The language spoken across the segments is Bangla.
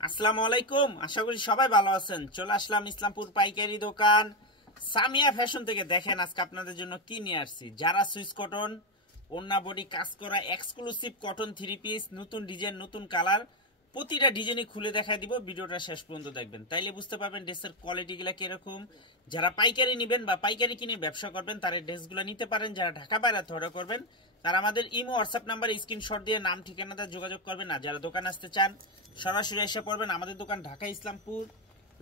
আসসালামু আলাইকুম, আশা করি সবাই ভালো আছেন। চলে আসলাম ইসলামপুর পাইকারি দোকান সামিয়া ফ্যাশন থেকে। দেখেন আজকে আপনাদের জন্য কি নিয়ে আসছি। যারা সুইস কটন, ওন্না বডি কাজ করা এক্সক্লুসিভ কটন থ্রি পিস, নতুন ডিজাইন, নতুন কালার, প্রতিটা ডিজাইনই খুলে দেখাই দিব। ভিডিওটা শেষ পর্যন্ত দেখবেন, তাইলে বুঝতে পারবেন ড্রেসের কোয়ালিটিগুলো কিরকম। যারা পাইকারি নেবেন বা পাইকারি কিনে ব্যবসা করবেন তারা ড্রেসগুলো নিতে পারেন। যারা ঢাকা বাইরে অর্ডার করবেন তারা আমাদের ইমো হোয়াটসঅ্যাপ নাম্বার স্ক্রিনশট দিয়ে নাম ঠিকানাতে যোগাযোগ করবেন। আর যারা দোকানে আসতে চান সরাসরি এসে পড়বেন। আমাদের দোকান ঢাকা ইসলামপুর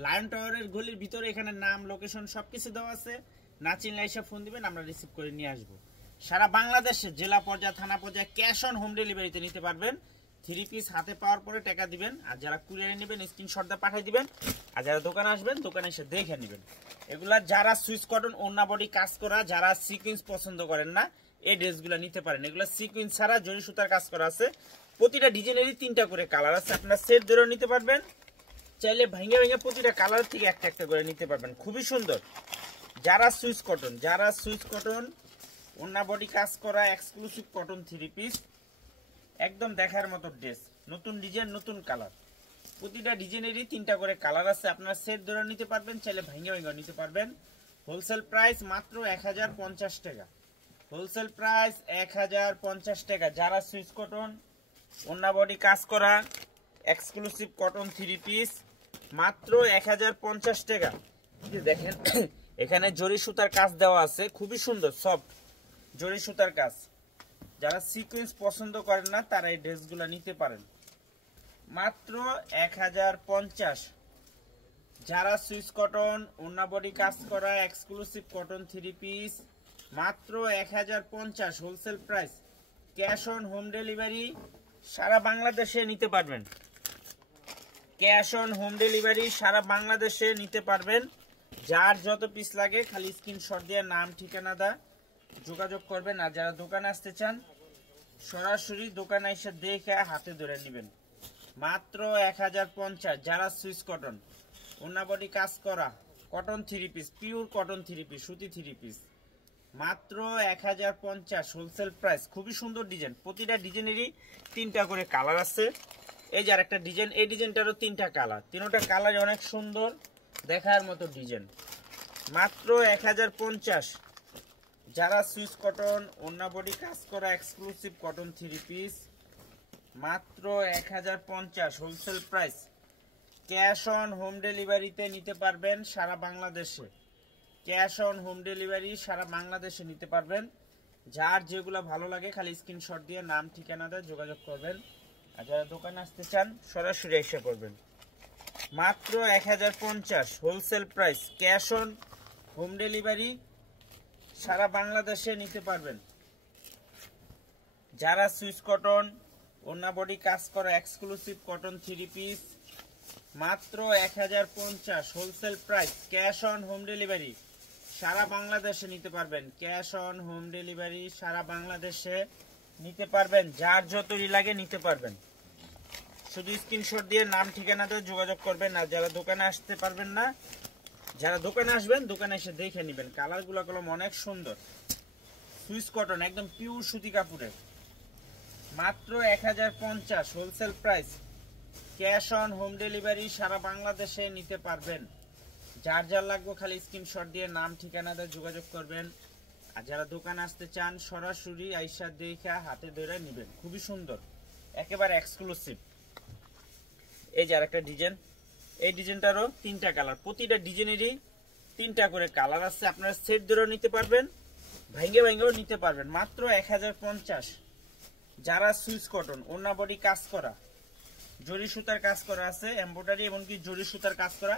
লায়ন টাওয়ারের গলির ভিতরে। এখানে নাম, লোকেশন সবকিছু দেওয়া আছে। না চিনলে এসে ফোন দিবেন, আমরা রিসিভ করে নিয়ে আসবো। সারা বাংলাদেশে জেলা পর্যায়ে, থানা পর্যায়ে ক্যাশ অন হোম ডেলিভারিতে নিতে পারবেন। থ্রি পিস হাতে পাওয়ার পরে টাকা দিবেন। আর যারা কুরিয়ারে নেবেন স্ক্রিনশট দিয়ে পাঠিয়ে দিবেন। আর যারা দোকানে আসবেন দোকানে এসে দেখে নেবেন। এগুলা যারা সুইস কটন ওন্না বডি কাজ করা, যারা সিকুয়েন্স পছন্দ করেন না, এই ড্রেসগুলো নিতে পারেন। এগুলো সিকুয়েন্স ছাড়া জরি সুতার কাজ করা আছে। প্রতিটা ডিজাইনেরই 3টা করে কালার আছে। আপনারা সেট ধরেও নিতে পারবেন, চাইলে ভেঙে ভেঙে প্রতিটা কালার থেকে একটা একটা করে নিতে পারবেন। খুবই সুন্দর। যারা সুইস কটন ওন্না বডি কাজ করা এক্সক্লুসিভ কটন থ্রি পিস, একদম দেখার মতো ড্রেস, নতুন ডিজাইন, নতুন কালার। প্রতিটা ডিজাইনেরই 3টা করে কালার আছে। আপনারা সেট ধরে নিতে পারবেন, চাইলে ভেঙে ভেঙে নিতে পারবেন। হোলসেল প্রাইস মাত্র 1050 টাকা। হোলসেল প্রাইস 1050 টাকা। যারা সুইস কটন ওন্না বডি কাজ করা এক্সক্লুসিভ কটন থ্রি পিস, মাত্র 1050 টাকা। দেখেন এখানে জরি সুতার কাজ দেওয়া আছে, খুবই সুন্দর সফট জরি সুতার কাজ। যারা সিকোয়েন্স পছন্দ করেন না তারা এই ড্রেসগুলো নিতে পারেন, মাত্র 1050। যারা সুইস কটন ওন্না বডি কাজ করা এক্সক্লুসিভ কটন থ্রি পিস, মাত্র 1050 wholesale price. Cash on home delivery সারা বাংলাদেশে নিতে পারবেন। ক্যাশ অন হোম ডেলিভারি সারা বাংলাদেশে নিতে পারবেন। যার যত পিস লাগে খালি স্ক্রিনশট দিয়ে নাম ঠিকানা দা যোগাযোগ করবেন। আর যারা দোকানে আসতে চান সরাসরি দোকানে এসে দেখে হাতে ধরে নেবেন, মাত্র 1050। যারা সুইস কটন ওন্না বডি কাজ করা cotton three piece, pure cotton three piece, সুতি থ্রি পিস, মাত্র 1050 হোলসেল প্রাইস। খুবই সুন্দর ডিজাইন, প্রতিটা ডিজাইনেরই 3টা করে কালার আছে। এই যে আরেকটা ডিজাইন, এই ডিজাইনটারও 3টা কালার, 3টা কালার অনেক সুন্দর দেখার মতো ডিজাইন, মাত্র 1050। যারা সুইস কটন ওন্না বডি কাজ করা এক্সক্লুসিভ কটন থ্রি পিস, মাত্র 1050 wholesale price. Cash on home ডেলিভারিতে নিতে পারবেন সারা বাংলাদেশে। ক্যাশ অন হোম ডেলিভারি সারা বাংলাদেশে নিতে পারবেন। যার যেগুলো ভালো লাগে খালি স্ক্রিনশট দিয়ে নাম ঠিকানা দিয়ে যোগাযোগ করবেন। আর যারা দোকানে আসতে চান সরাসরি এসে করবেন, মাত্র 1050 wholesale price. Cash on home delivery সারা বাংলাদেশে নিতে পারবেন। যারা সুইস কটন ওন্না বডি কাজ করা এক্সক্লুসিভ কটন থ্রি পিস, মাত্র 1050 wholesale price. Cash on home delivery সারা বাংলাদেশে নিতে পারবেন। ক্যাশ অন হোম ডেলিভারি সারা বাংলাদেশে নিতে পারবেন। যার যতই লাগে নিতে পারবেন, শুধু স্ক্রিনশট দিয়ে নাম ঠিকানা দিয়ে যোগাযোগ করবেন। আর যারা দোকানে আসতে পারবেন না, যারা দোকানে আসবেন দোকানে এসে দেখে নেবেন। কালারগুলো কলম অনেক সুন্দর, সুইস কটন একদম পিওর সুতি কাপড়ের, মাত্র 1050 wholesale price. Cash on home delivery সারা বাংলাদেশে নিতে পারবেন। যার যার লাগবে খালি স্ক্রিনশট দিয়ে নাম ঠিকানা দিয়ে যোগাযোগ করবেন। আর যারা দোকানে আসতে চান সরাসরি আইসা দেখে হাতে ধরে নেবেন। খুবই সুন্দর, একেবারে এক্সক্লুসিভ। এই যে আরেকটা ডিজাইন, এই ডিজাইনটারও 3টা কালার, প্রতিটা ডিজাইনেরই 3টা করে কালার আছে। আপনারা সেট ধরেও নিতে পারবেন, ভেঙে ভেঙেও নিতে পারবেন, মাত্র 1050। যারা সুইস কটন ওন্না বডি কাজ করা জরি সুতার কাজ করা আছে, এমব্রয়ডারি এমনকি জরি সুতার কাজ করা,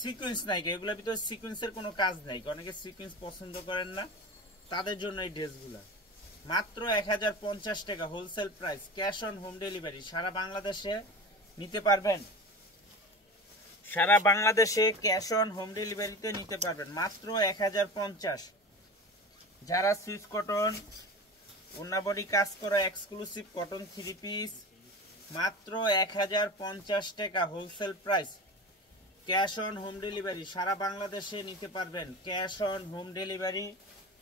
সিকোয়েন্স নাই, এগুলোর ভিতরে সিকোয়েন্সের কোনো কাজ নাই। অনেকে সিকোয়েন্স পছন্দ করেন না, তাদের জন্য এই ড্রেসগুলো, মাত্র 1050 টাকা wholesale price. Cash on home delivery সারা বাংলাদেশে নিতে পারবেন। সারা বাংলাদেশে ক্যাশ অন হোম ডেলিভারিতে নিতে পারবেন, মাত্র 1050। যারা সুইস কটন ওন্না বডি কাজ করা এক্সক্লুসিভ কটন থ্রি পিস, মাত্র 1050 টাকা wholesale price. Cash on home delivery সারা বাংলাদেশে নিতে পারবেন। ক্যাশ অন হোম ডেলিভারি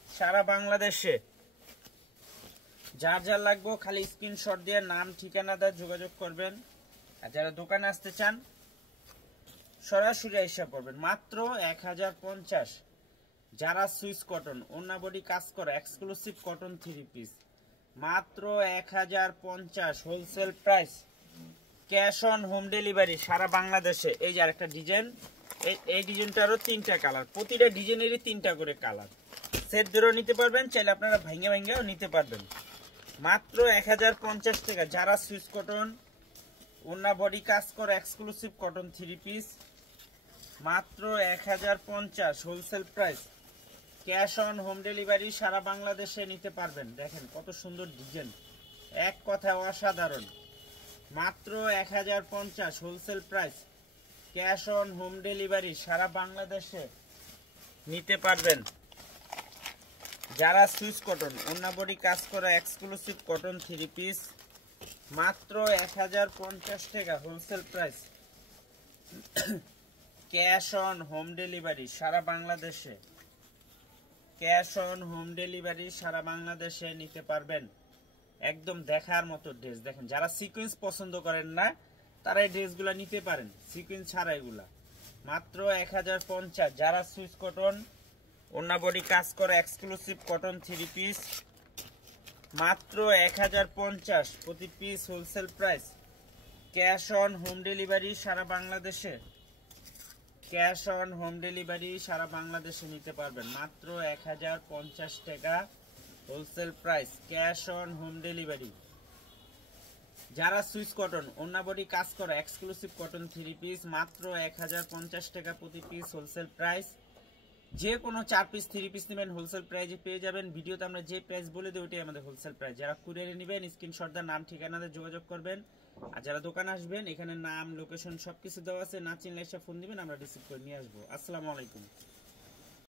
সারা বাংলাদেশে। যার যার লাগবে খালি স্ক্রিনশট দিয়ে নাম ঠিকানা দিয়ে যোগাযোগ করবেন। আর যারা দোকানে আসতে চান সরাসরি এসে পড়বেন মাত্র 1050। যারা সুইস কটন ওন্না বডি কাজ করে এক্সক্লুসিভ কটন 3 পিস মাত্র 1050 wholesale price, cash on home delivery সারা বাংলাদেশে। এই যে আরেকটা ডিজাইন, এই ডিজাইনটারও 3টা কালার, প্রতিটা ডিজাইনেরই 3টা করে কালার। সেট ধরেও নিতে পারবেন, চাইলে আপনারা ভাঙ্গে ভাঙ্গেও নিতে পারবেন মাত্র 1050 টাকা। যারা সুইস কটন ওন্না বডি কাজ করে এক্সক্লুসিভ কটন 3 পিস মাত্র 1050 wholesale price, cash on home delivery সারা বাংলাদেশে নিতে পারবেন। দেখেন কত সুন্দর ডিজাইন, এক কথায় অসাধারণ। মাত্র 1050 wholesale price, cash on home delivery সারা বাংলাদেশে নিতে পারবেন। যারা সুইস কটন ওন্না বডি কাজ করা এক্সক্লুসিভ কটন 3 পিস মাত্র 1050 টাকা wholesale price, cash on home delivery সারা বাংলাদেশে, ক্যাশ অন হোম ডেলিভারি সারা বাংলাদেশে নিতে পারবেন। একদম দেখার মতো ড্রেস। দেখেন যারা সিকোয়েন্স পছন্দ করেন না তারা এই ড্রেসগুলো নিতে পারেন, সিকোয়েন্স ছাড়া এগুলা মাত্র 1050। যারা সুইস কটন ওন্না বডি কাজ করে এক্সক্লুসিভ কটন 3 পিস মাত্র 1050 প্রতি piece wholesale price, cash on home delivery সারা বাংলাদেশে, ক্যাশ অন হোম ডেলিভারি সারা বাংলাদেশে নিতে পারবেন মাত্র 1050 টাকা wholesale price, cash on home delivery. যারা সুইস কটন ওন্না বডি কাজ করে এক্সক্লুসিভ কটন 3 পিস মাত্র 1050 টাকা প্রতি পিস হোলসেল প্রাইস। যে কোনো 4 পিস 3 পিস নেবেন হোলসেল প্রাইসে পেয়ে যাবেন। ভিডিওতে আমরা যে প্রাইস বলে দিই ওটাই আমাদের হোলসেল প্রাইস। যারা কুরিয়ারে নেবেন স্ক্রিনশট দিয়ে নাম ঠিকানাতে যোগাযোগ করবেন। আর যারা দোকানে আসবেন এখানে নাম লোকেশন সবকিছু দেওয়া আছে, না চিনলে এসে ফোন দিবেন, আমরা রিসিভ করে নিয়ে আসবো। আসসালামু আলাইকুম।